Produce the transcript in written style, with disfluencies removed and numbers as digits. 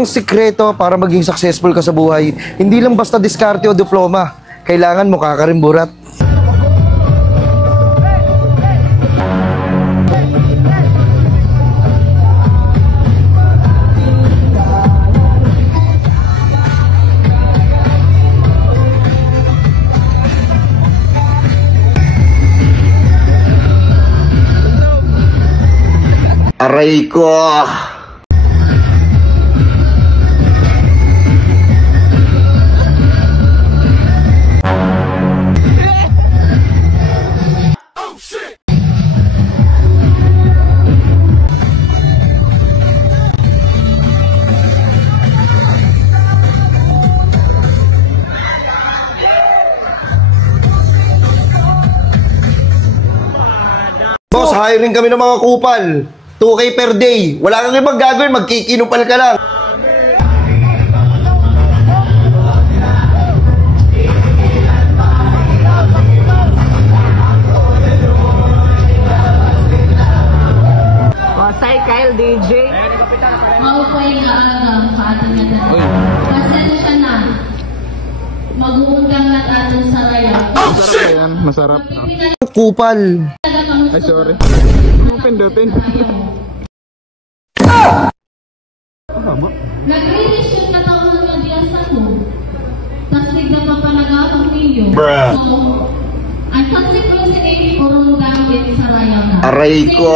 Ang sikreto para maging successful ka sa buhay, hindi lang basta diskarte o diploma. Kailangan mukha ka rin burat. Aray ko! Boss, hiring kami ng mga kupal. 2K per day. Wala kang ibang gagawin, magkikinupal ka lang. Wasay Kyle DJ. Maupay nga alam sa ating nagdala. Pasensya na. Mag-uundang na tayo sa rayaw. Masarap yan, masarap. Kupal. Ay, sorry. Pindutin. Nag-release yung katawan ng biyasan mo. Tapos bigla pa palagatong niyo. So, ang consequence ay puro mo gamit sa rayaw na. Aray ko!